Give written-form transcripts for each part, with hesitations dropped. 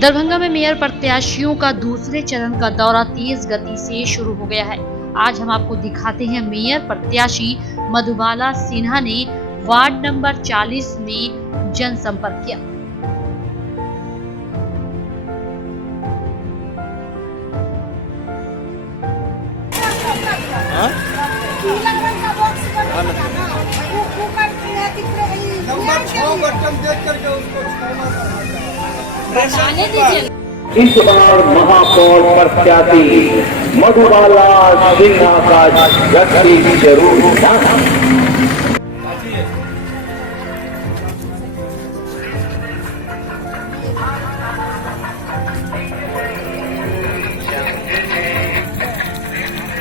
दरभंगा में मेयर प्रत्याशियों का दूसरे चरण का दौरा तेज गति से शुरू हो गया है। आज हम आपको दिखाते हैं मेयर प्रत्याशी मधुबाला सिन्हा ने वार्ड नंबर 40 में जनसंपर्क किया। इस बार महापौर प्रत्याशी मधुबाला सिन्हा का जगती जरूर था।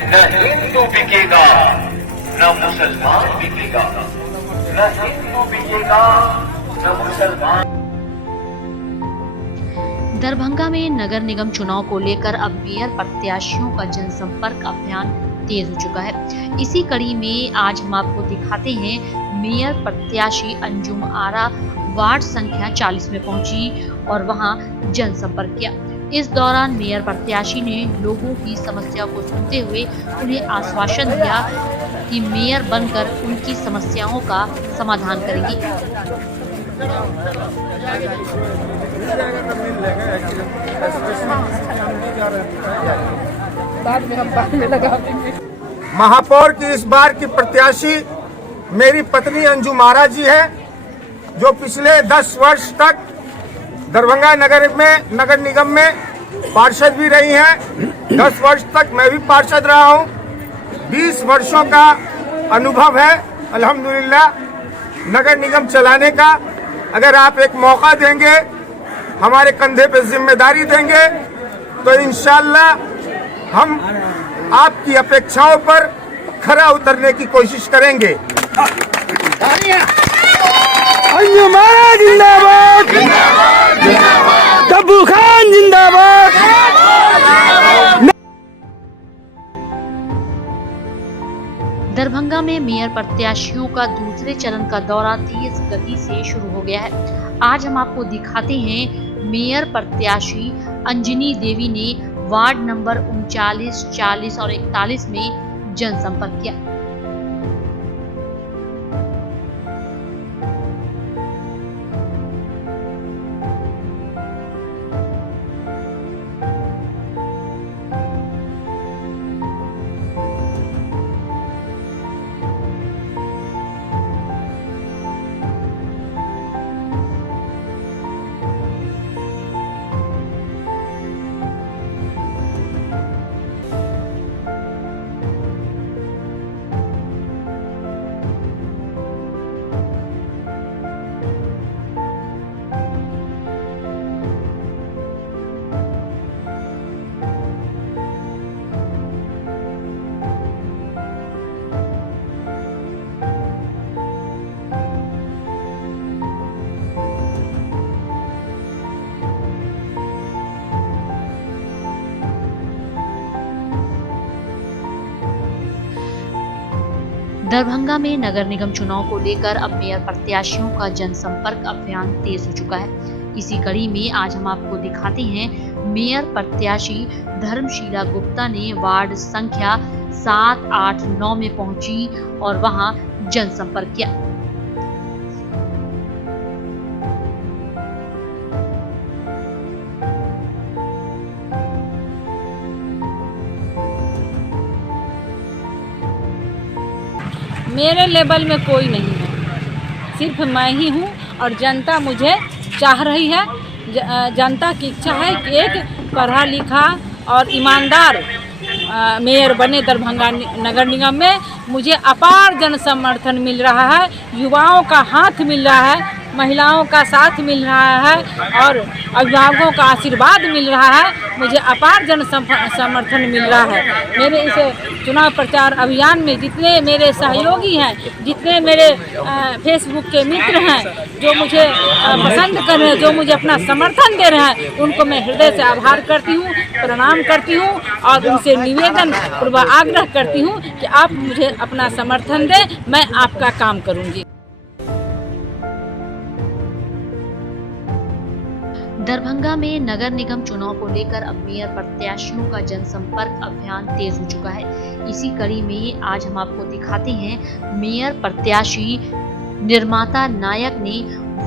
न हिंदू बिकेगा न मुसलमान बिकेगा, न हिंदू बिकेगा न मुसलमान। दरभंगा में नगर निगम चुनाव को लेकर अब मेयर प्रत्याशियों का जनसंपर्क अभियान तेज हो चुका है। इसी कड़ी में आज हम आपको दिखाते हैं मेयर प्रत्याशी अंजुम आरा वार्ड संख्या 40 में पहुंची और वहां जनसंपर्क किया। इस दौरान मेयर प्रत्याशी ने लोगों की समस्या को सुनते हुए उन्हें आश्वासन दिया कि मेयर बनकर उनकी समस्याओं का समाधान करेंगी। महापौर की इस बार की प्रत्याशी मेरी पत्नी अंजुम आरा जी है, जो पिछले 10 वर्ष तक दरभंगा नगर निगम में पार्षद भी रही हैं। 10 वर्ष तक मैं भी पार्षद रहा हूं। 20 वर्षों का अनुभव है अल्हम्दुलिल्लाह नगर निगम चलाने का। अगर आप एक मौका देंगे, हमारे कंधे पे जिम्मेदारी देंगे, तो इंशाअल्लाह हम आपकी अपेक्षाओं पर खरा उतरने की कोशिश करेंगे। अंजुम आरा जिंदाबाद, तब्बू खान जिंदाबाद। दरभंगा में मेयर प्रत्याशियों का दूसरे चरण का दौरा तेज गति से शुरू हो गया है। आज हम आपको दिखाते हैं मेयर प्रत्याशी अंजनी देवी ने वार्ड नंबर 39, 40 और 41 में जनसंपर्क किया। दरभंगा में नगर निगम चुनाव को लेकर अब मेयर प्रत्याशियों का जनसंपर्क अभियान तेज हो चुका है। इसी कड़ी में आज हम आपको दिखाते हैं मेयर प्रत्याशी धर्मशीला गुप्ता ने वार्ड संख्या 7, 8, 9 में पहुंची और वहां जनसंपर्क किया। मेरे लेवल में कोई नहीं है, सिर्फ मैं ही हूँ और जनता मुझे चाह रही है। जनता की इच्छा है कि एक पढ़ा लिखा और ईमानदार मेयर बने दरभंगा नगर निगम में। मुझे अपार जन समर्थन मिल रहा है, युवाओं का हाथ मिल रहा है, महिलाओं का साथ मिल रहा है और अभिभावकों का आशीर्वाद मिल रहा है। मुझे अपार जन समर्थन मिल रहा है। मेरे इस चुनाव प्रचार अभियान में जितने मेरे सहयोगी हैं, जितने मेरे फेसबुक के मित्र हैं, जो मुझे पसंद कर रहे हैं, जो मुझे अपना समर्थन दे रहे हैं, उनको मैं हृदय से आभार करती हूँ, प्रणाम करती हूँ और उनसे निवेदन पूर्वक आग्रह करती हूँ कि आप मुझे अपना समर्थन दें, मैं आपका काम करूँगी। दरभंगा में नगर निगम चुनाव को लेकर अब मेयर प्रत्याशियों का जनसंपर्क अभियान तेज हो चुका है। इसी कड़ी में आज हम आपको दिखाते हैं मेयर प्रत्याशी निर्माता नायक ने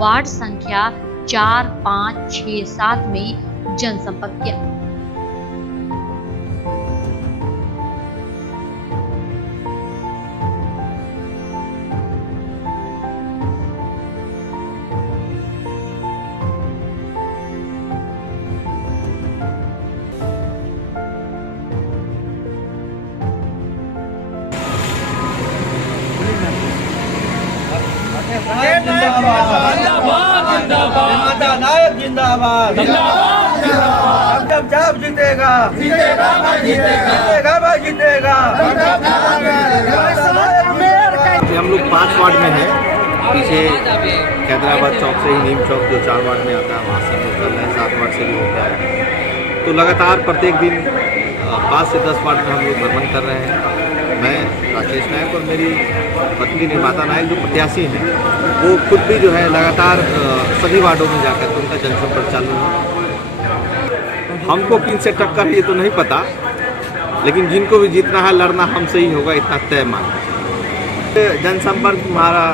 वार्ड संख्या 4, 5, 6, 7 में जनसंपर्क किया। निर्माता नायक जिंदाबाद जब जब जीतेगा जीतेगा भाई जीतेगा। हम लोग 5 वार्ड में हैं। पीछे हैदराबाद चौक से ही नीम चौक जो 4 वार्ड में आता है वहाँ से निकल रहे हैं, 7 वार्ड से भी होता है। तो लगातार प्रत्येक दिन 5 से 10 वार्ड में हम लोग भ्रमण कर रहे हैं। मैं राकेश नायक और मेरी पत्नी निर्माता नायक जो प्रत्याशी हैं वो खुद भी जो है लगातार सभी वार्डों में जाकर के उनका जनसंपर्क चालू है। हमको किन से टक्कर है ये तो नहीं पता, लेकिन जिनको भी जीतना है लड़ना हमसे ही होगा, इतना तय मान। जनसंपर्क हमारा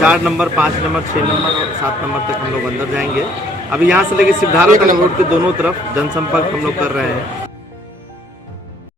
4 नंबर, 5 नंबर, 6 नंबर और 7 नंबर तक हम लोग अंदर जाएंगे। अभी यहाँ से लेके सिद्धार्थ रोड के दोनों तरफ जनसंपर्क हम लोग कर रहे हैं।